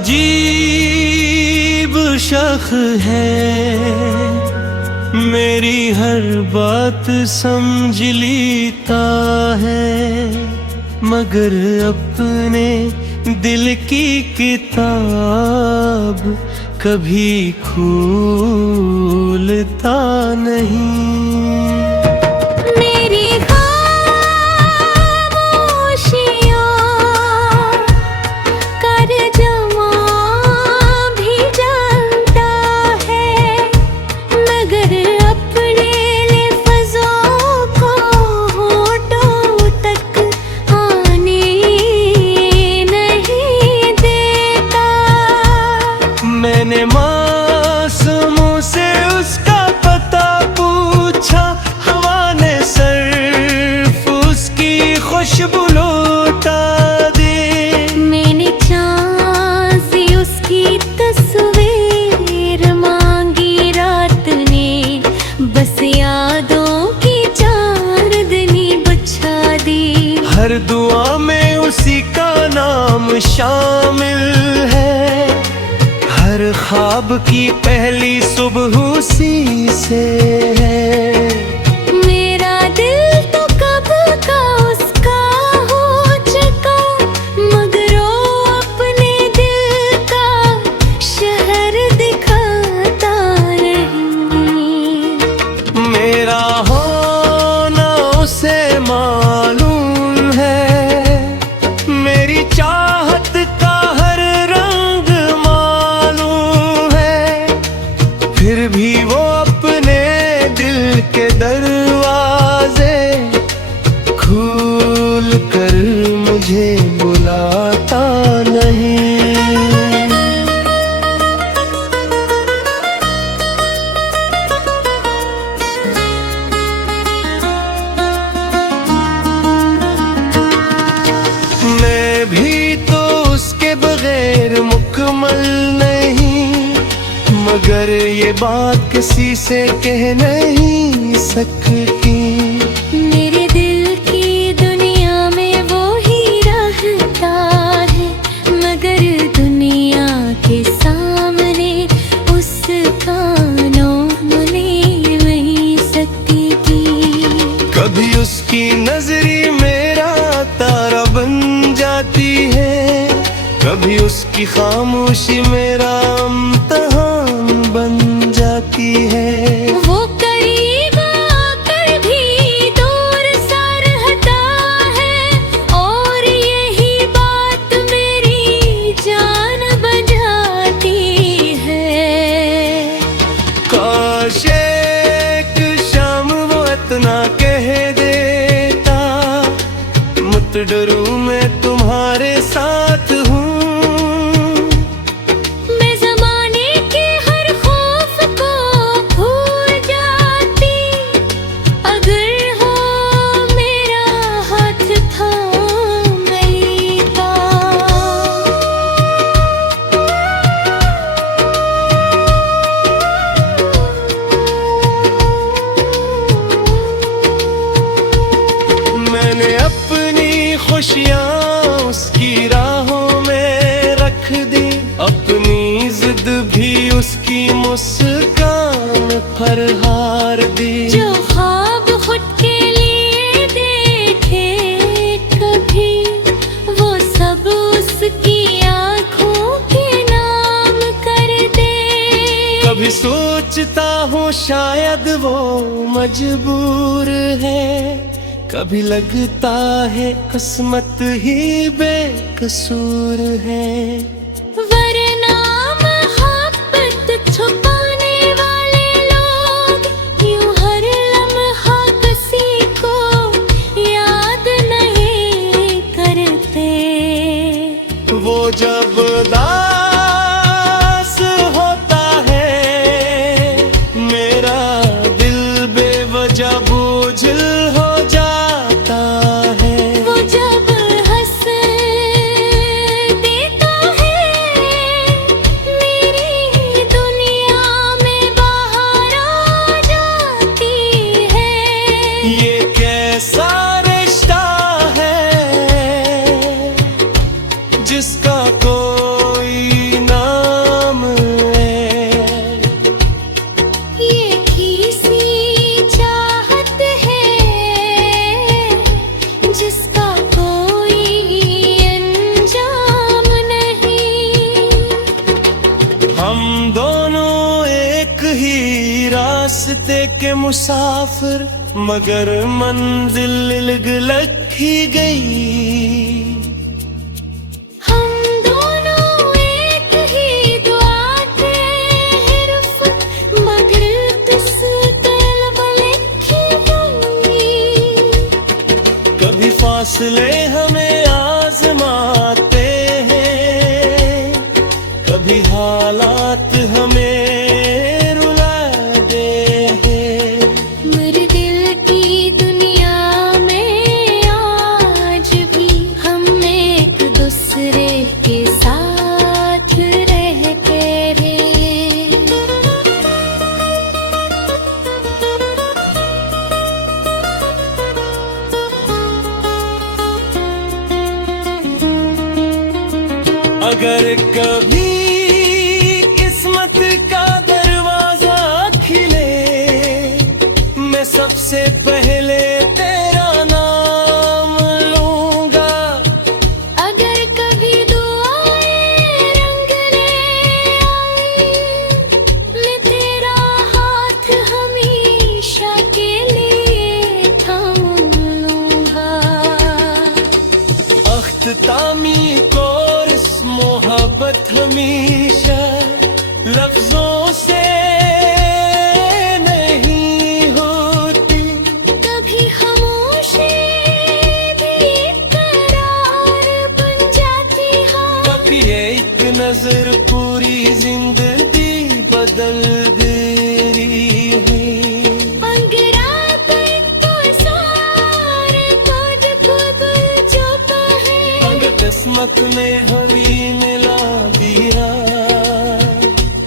अजीब शख्स है, मेरी हर बात समझ लेता है, मगर अपने दिल की किताब कभी खोलता नहीं। मैंने मासूमों से उसका पता पूछा, हवा ने सिर्फ उसकी खुशबू लौटा दी। मैंने चाँद से उसकी तस्वीर मांगी, रात ने बस यादों की चांदनी बिछा दी। हर दुआ में उसी का नाम शामिल है, हर ख्वाब की पहली सुबह उसी से है। मेरा दिल तो कब का उसका हो चुका, मगर वो अपने दिल का शहर दिखाता नहीं। मेरा होना उसे मालूम है, मेरी चाहत का हर रंग मालूम है, फिर भी वो अपने दिल के दरवाजे खोल कर मुझे बुलाता नहीं। मैं भी तो उसके बगैर मुकम्मल नहीं, मगर ये बात किसी से कह नहीं सकती। मेरे दिल की दुनिया में वो ही रहता है, मगर दुनिया के सामने उसका नाम ले नहीं सकती थी। कभी उसकी नजरी मेरा तारा बन जाती है, कभी उसकी खामोशी मेरा इम्तिहान बन जाती है। वो करीब आकर भी दूर सा रहता है, और यही बात मेरी जान बजाती है। काश एक शाम वो इतना कह देता, मत डरो मैं तुम्हारे साथ हूँ। मैं ज़माने के हर खौफ को भूल जाती, अगर हो मेरा हाथ थाम लेता। मैंने अपनी खुशियाँ उसकी राहों में रख दी, अपनी जिद भी उसकी मुस्कान पर हार दी। जो ख्वाब खुद के लिए देखे कभी, वो सब उसकी आँखों के नाम कर दे। कभी सोचता हूँ शायद वो मजबूर है, कभी लगता है किस्मत ही बेकसूर है। वरना मोहब्बत छुपाने वाले लोग यूं हर लम्हा किसी को याद नहीं करते। वो जब दास होता है, मेरा दिल बेवजह बोझिल हो जाता है। वो जब हंस देता है, मेरी दुनिया में बाहर आ जाती है। ये कैसा रिश्ता है जिसका कोई मुसाफिर मगर मंजिल अलग ही गई। हम दोनों एक ही दुआ के हिर्फ मगर इस कल्ब लिखी गई। कभी फासले हमें आजमाते हैं, कभी हालात हमें रुलाते हैं। मेरे दिल की दुनिया में आज भी हम एक दूसरे के साथ रहते हैं। अगर कभी किस्मत का दरवाजा खिले, मैं सबसे पहले तेरा नाम लूंगा। अगर कभी दुआएं रंग ले आई, मैं तेरा हाथ हमेशा के लिए थाम लूंगा। अख्तामी को इस मोहब्बत हमेशा लफ्जों से नहीं होती। कभी खामोशी भी करार बन जाती है। कभी एक नजर पूरी जिंदगी बदल दे रही है। किस्मत ने हमें मिला दिया।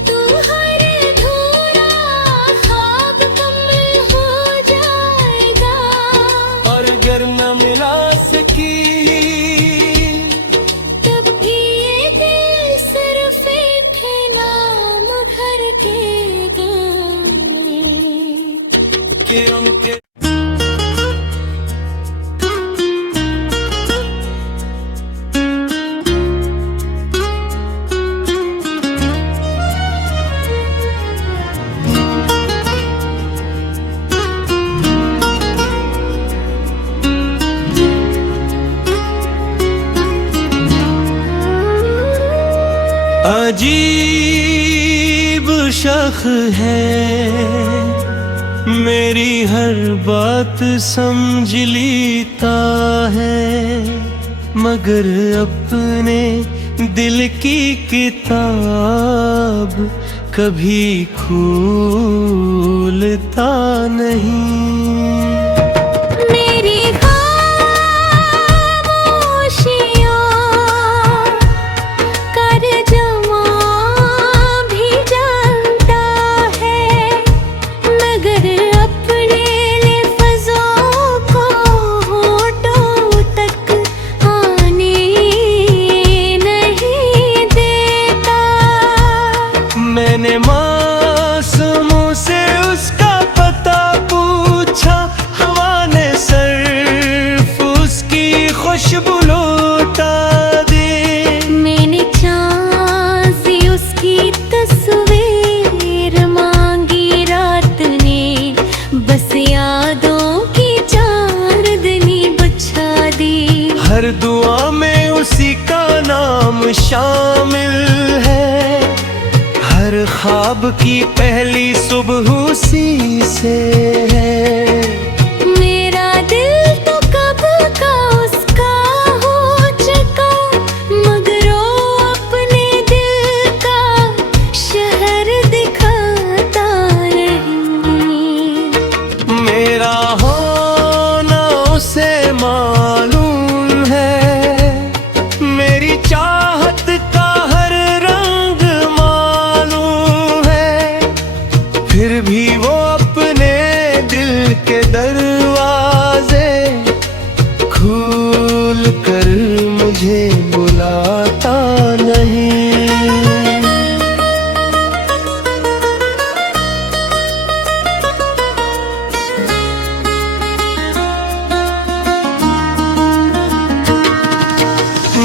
तू हर अधूरा ख्वाब कमल हो जाएगा। और अगर न मिला सकी तब भी ये दिल सिर्फ एक है नाम भर के गाने कि उनके अजीब शख्स है, मेरी हर बात समझ लेता है, मगर अपने दिल की किताब कभी खोलता नहीं। मेरी खामोशियों कर जमा भी जानता है, मगर अपने लफ्ज़ों को होठों तक आने नहीं देता। मैंने मासूमों से उसका पता पूछा, हवा ने सिर्फ उसकी खुशबू लौटा दी। मैंने चाँद से उसकी तस्वीर मांगी, रात ने बस यादों की चांदनी बिछा दी। हर दुआ में उसी का नाम शामिल है, हर ख्वाब की पहली सुबह उसी से है। मेरा दिल तो कब का उसका हो चुका, मगर वो अपने दिल का शहर दिखाता नहीं। मेरा होना उसे मालूम है, मेरी चाहत का हर रंग मालूम है, फिर भी वो अपने दिल के दरवाजे खोल कर मुझे बुलाता नहीं।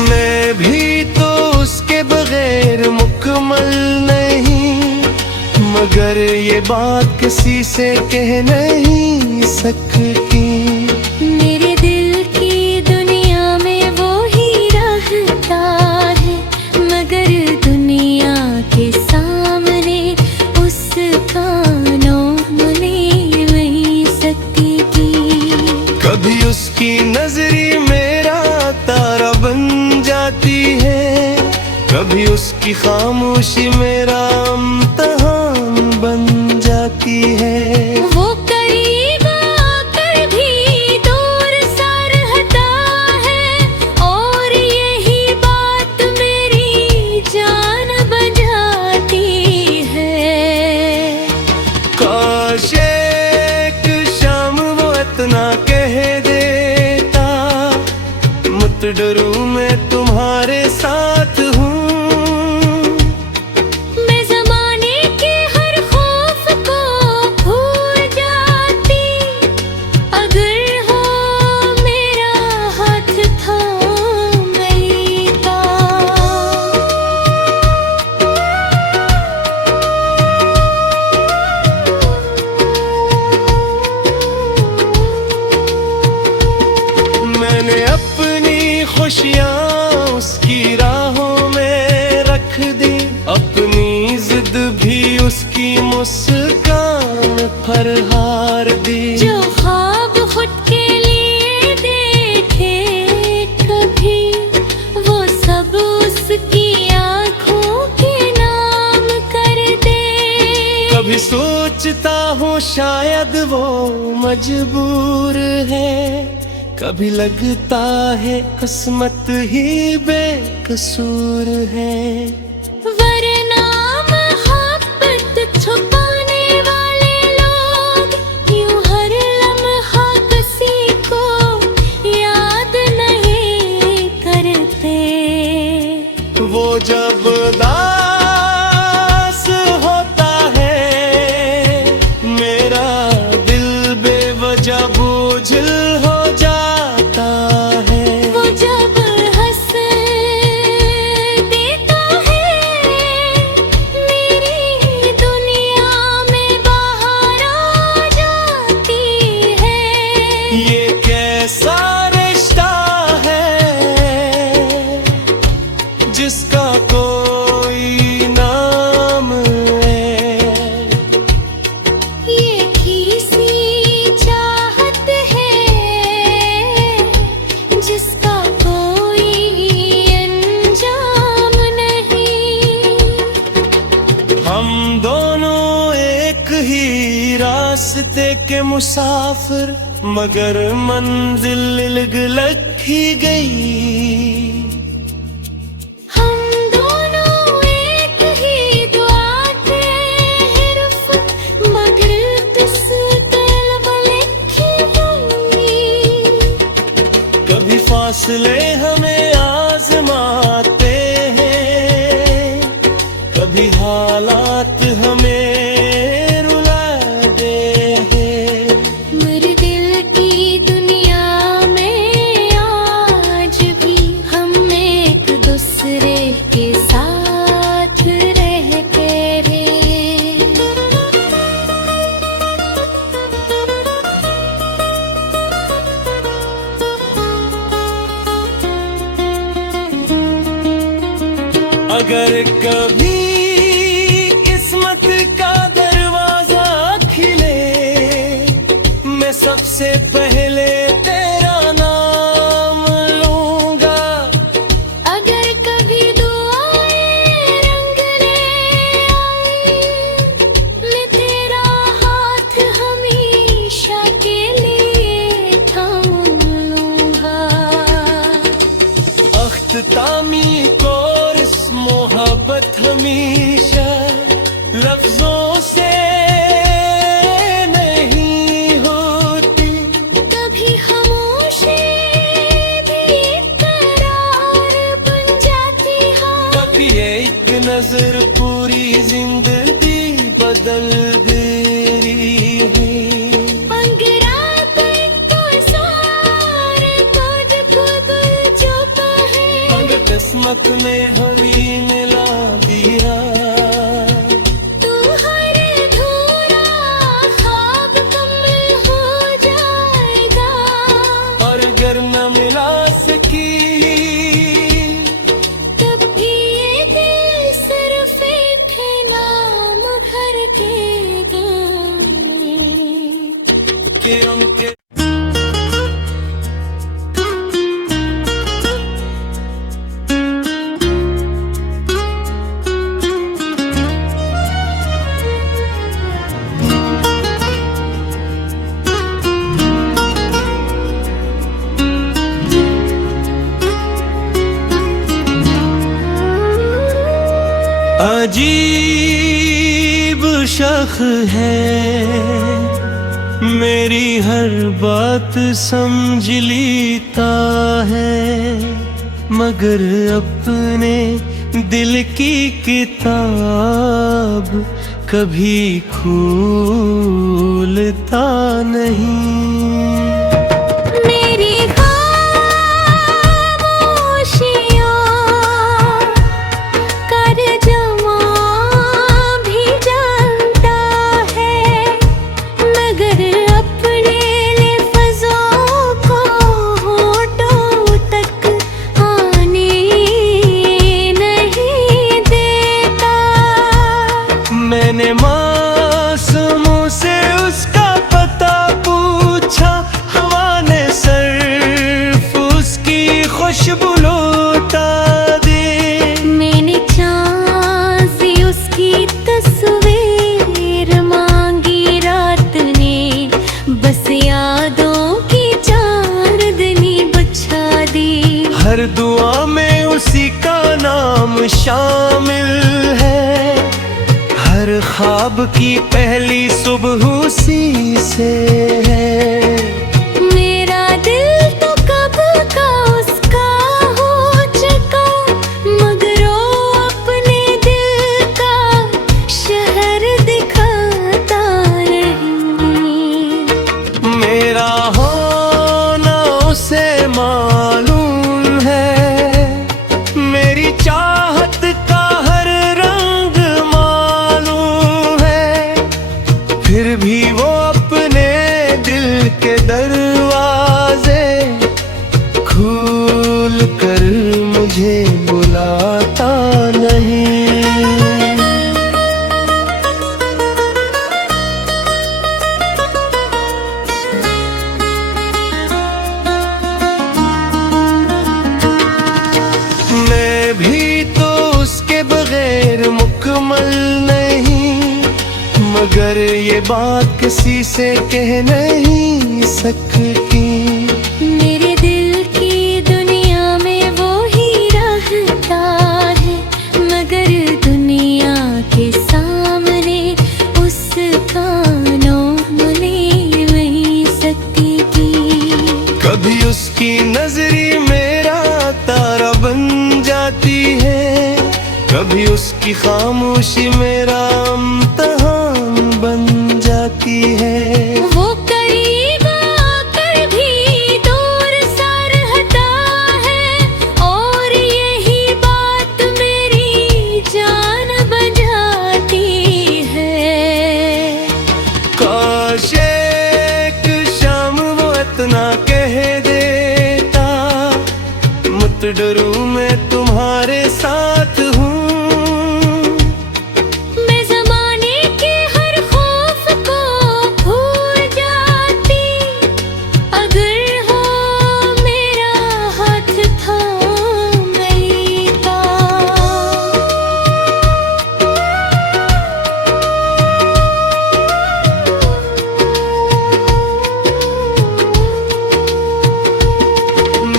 मैं भी तो उसके बगैर मुकम्मल नहीं, मगर मगर ये बात किसी से कह नहीं सकती। मेरे दिल की दुनिया में वो ही रहता है, मगर दुनिया के सामने उसका नाम ले नहीं सकती थी। कभी उसकी नजरी मेरा तारा बन जाती है, कभी उसकी खामोशी मेरा इम्तिहान बन जाती है। वो करीब आकर भी दूर सा रहता है, और यही बात मेरी जान बजाती है। काश एक शाम वो इतना कह देता, मत डरो मैं तुम्हारे साथ हूँ। मैं ज़माने के हर खौफ को भूल जाती, अगर हो मेरा हाथ थाम लेता। मैंने अपनी खुशियाँ उसकी राहों में रख दी, अपनी जिद भी उसकी मुस्कान पर हार दी। जो ख्वाब खुद के लिए देखे कभी, वो सब उसकी आँखों के नाम कर दे। कभी सोचता हूँ शायद वो मजबूर है, कभी लगता है किस्मत ही बेकसूर है। वरना मोहब्बत छुपाने वाले लोग यूं हर लम्हा किसी को याद नहीं करते। वो जब उदास होता है, मेरा दिल बेवजह बोझिल हो जाता है। वो जब हंस देता है, मेरी दुनिया में बाहर आ जाती है। ये कैसा रिश्ता है जिसका कोई नाम है। ये किसी चाहत है जिसका कोई अंजाम नहीं। हम दोनों एक ही रास्ते के मुसाफिर, मगर मंजिल अलग ही गई। हम दोनों एक ही दुआ के हिर्फ, मगर किस तलब लिखी होंगी। कभी फासले हमें आजमाते हैं, कभी हालात हमें रुलाते हैं। मेरे दिल की दुनिया में आज भी हम एक दूसरे के साथ रहते हैं। अगर कभी किस्मत का दरवाजा खिले, मैं सबसे पहले तेरा नाम लूंगा। अगर कभी दुआएं रंग ले आई, मैं तेरा हाथ हमेशा के लिए थाम लूंगा। अख्तामी को इस मोहब्बत हमेशा लफ्जों से नहीं होती। कभी खामोशी भी करार बन जाती है। कभी एक नजर पूरी जिंदगी बदल दे रही है। अंगरा कर तो सारे खुद खुद छुपा है। किस्मत में हमें मिला दिया। तू हर अजीब शख्स है, मेरी हर बात समझ लेता है, मगर अपने दिल की किताब कभी खोलता नहीं। मेरी खामोशियाँ कर जमा भी जानता है, मगर अपने लफ्ज़ों को होठों तक आने नहीं देता। मैंने मासूमों से उसका पता पूछा, हवा ने सिर्फ उसकी खुशबू लौटा दी। मैंने चाँद से उसकी तस्वीर मांगी, रात ने बस यादों की चांदनी बिछा दी। हर दुआ में उसी का नाम शामिल है, हर ख्वाब की पहली सुबह उसी से है। मेरा दिल तो कब का उसका हो चुका, मगर वो अपने दिल का शहर दिखाता नहीं। मेरा होना उसे मालूम है, मेरी चाहत का हर रंग मालूम है, फिर भी वो अपने दिल के दरवाजे खोल कर मुझे बुलाता नहीं। मैं भी तो उसके बगैर मुकम्मल नहीं, मगर ये बात किसी से कह नहीं सकती। मेरे दिल की दुनिया में वो ही रहता है, मगर दुनिया के सामने उसका नाम ले नहीं सकती थी। कभी उसकी नजरी मेरा तारा बन जाती है, कभी उसकी खामोशी मेरा इम्तिहान बन जाती है। वो करीब आकर भी दूर सा रहता है, और यही बात मेरी जान बजाती है। काश एक शाम वो इतना कह देता, मत डरो मैं तुम्हारे साथ हूँ। मैं ज़माने के हर खौफ को भूल जाती, अगर हो मेरा हाथ थाम लेता।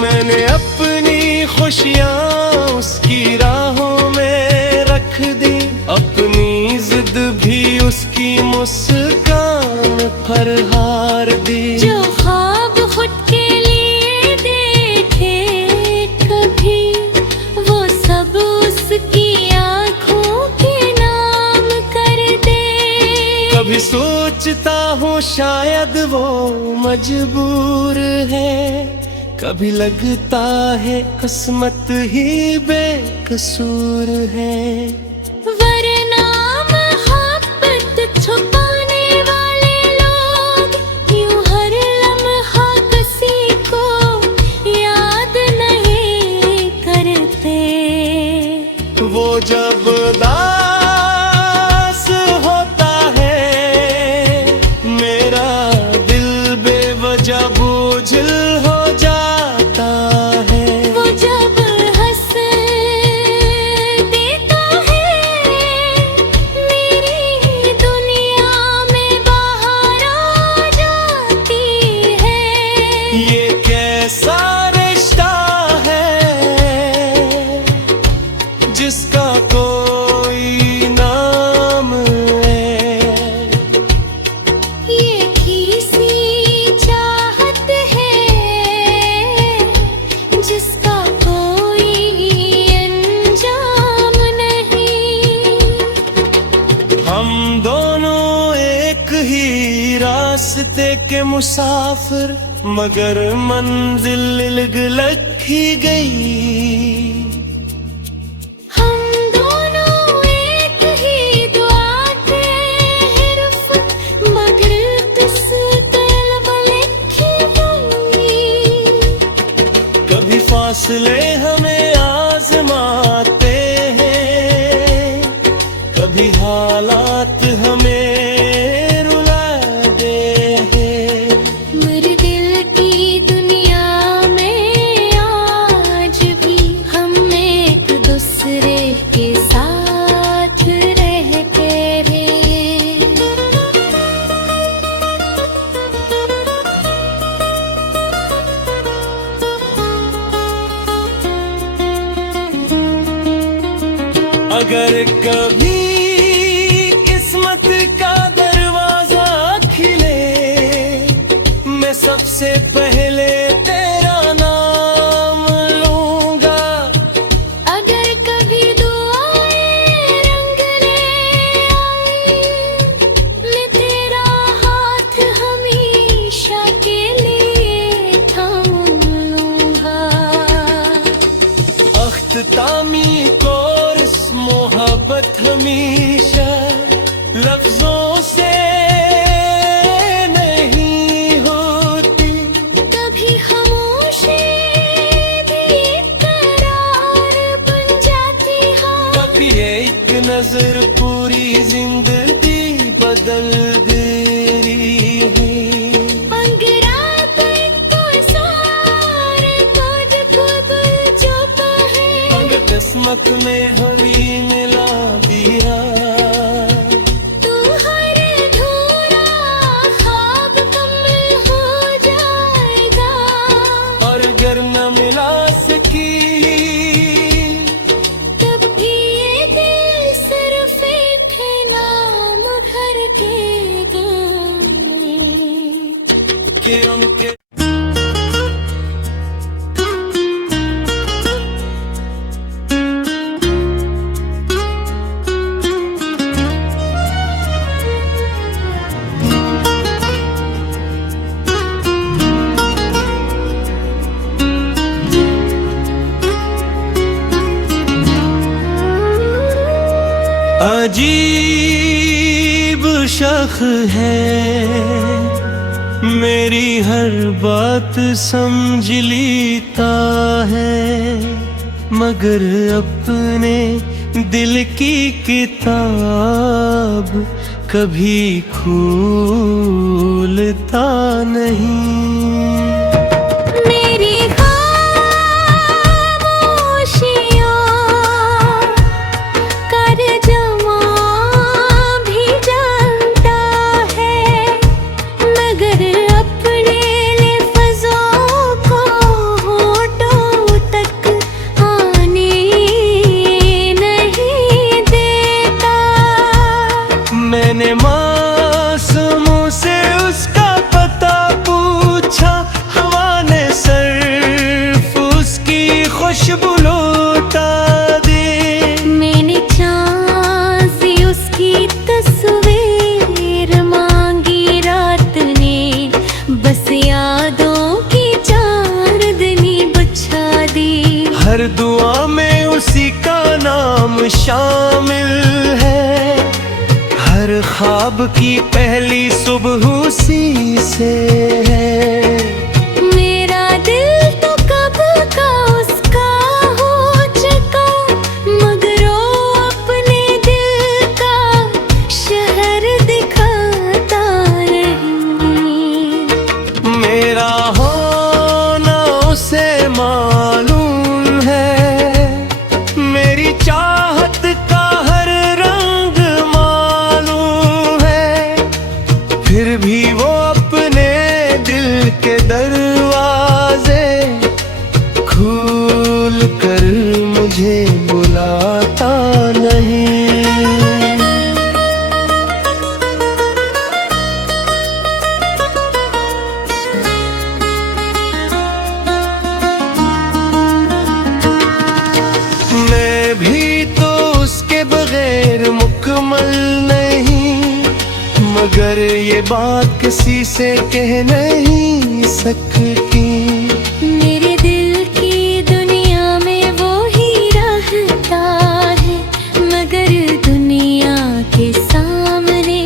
मैंने अपनी खुशियाँ उसकी राहों में रख दी, अपनी जिद भी उसकी मुस्कान पर हार दी। जो ख्वाब खुद के लिए देखे कभी, वो सब उसकी आँखों के नाम कर दे। कभी सोचता हूँ शायद वो मजबूर है, कभी लगता है किस्मत ही बेकसूर है। वरना मोहब्बत छुपाने वाले लोग यूं हर लम्हा किसी को याद नहीं करते। वो जब दास होता है, मेरा दिल बेवजह बोझिल हो जाता है। वो जब हंस देता है, मेरी दुनिया में बाहर आ जाती है। ये कैसा रिश्ता है जिसका कोई के मुसाफिर मगर मंजिल इलग ही गई। हम दोनों एक ही दुआ के हिर्फ मगर किस तलब लिखी गई। कभी फासले हमें आजमाते हैं, कभी हालात हमें रुलाते हैं। मेरे दिल की दुनिया में आज भी हम एक दूसरे के साथ रहते हैं। अगर कभी किस्मत का दरवाजा खिले, मैं सबसे पहले तेरा नाम लूंगा। अगर कभी दुआएं रंग ले आई, मैं तेरा हाथ हमेशा के लिए थाम लूंगा। अख्तामी को इस मोहब्बत हमेशा लफ्जों से नहीं होती। कभी खामोशी भी करार बन जाती है। कभी एक नजर पूरी जिंदगी बदल दे रही है। अंगरागन को सारे खुद खुद जो कहे। अंग किस्मत में हमें मिला दिया। तू हर अधूरा ख्वाब कमल हो जाएगा। और अगर न मिला सकी तब भी ये दिल सिर्फ एक नाम भर के गाए। कि उनके अजीब शख्स है, मेरी हर बात समझ लेता है, मगर अपने दिल की किताब कभी खोलता नहीं। मेरी खामोशियाँ कर जमा भी जानता है, मगर अपने लफ्ज़ों को होठों तक आने नहीं देता। मैंने मासूमों से उसका पता पूछा, हवा ने सिर्फ उसकी खुशबू लौटा दी। मैंने चाँद से उसकी तस्वीर मांगी, रात ने बस यादों की चांदनी बिछा दी। हर दुआ में उसी का नाम शामिल है, हर ख्वाब की पहली सुबह उसी से है। मेरा दिल तो कब का उसका हो चुका, मगर वो अपने दिल का शहर दिखाता नहीं। मेरा होना उसे मालूम है, मेरी चाहत का हर रंग मालूम है, फिर भी वो अपने दिल के दरवाजे खोल कर मुझे बुलाता नहीं। मैं भी तो उसके बगैर मुकम्मल नहीं, मगर मगर ये बात किसी से कह नहीं सकती। मेरे दिल की दुनिया में वो ही रहता है, मगर दुनिया के सामने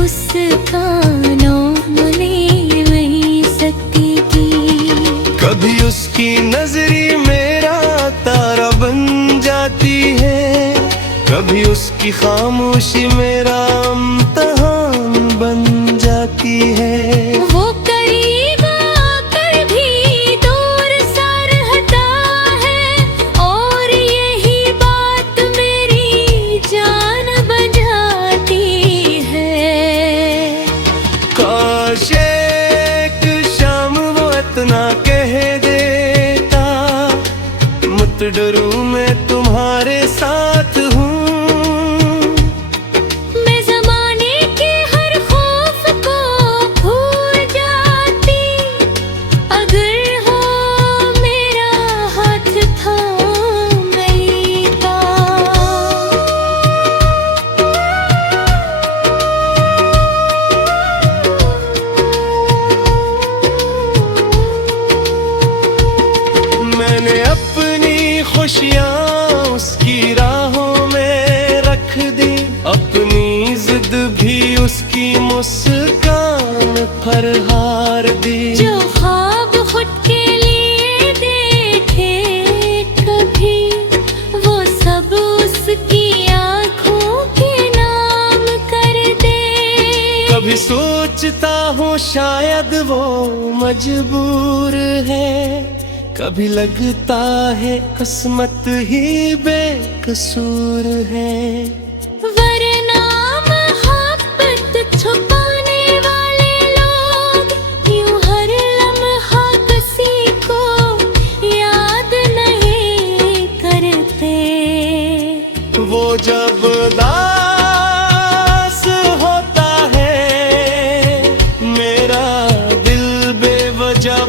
उसका नाम ले नहीं सकती थी। कभी उसकी नजरी मेरा तारा बन जाती है, कभी उसकी खामोशी मेरा इम्तिहान बन जाती है। वो करीब आकर भी दूर सा रहता है, और यही बात मेरी जान बजाती है। काश एक शाम वो इतना कह देता, मत डरूं मैं तुम्हारे साथ हूँ। मैं ज़माने के हर खौफ को भूल जाती, अगर हो मेरा हाथ थाम लेता। मैंने अपनी खुशियाँ उसकी राहों में रख दी, अपनी जिद भी उसकी मुस्कान पर हार दी। जो ख्वाब खुद के लिए देखे कभी, वो सब उसकी आँखों के नाम कर दे। कभी सोचता हूँ शायद वो मजबूर है, कभी लगता है किस्मत ही बेकसूर है। वरना मोहब्बत छुपाने वाले लोग यूं हर लम्हा किसी को याद नहीं करते। वो जब उदास होता है, मेरा दिल बेवजह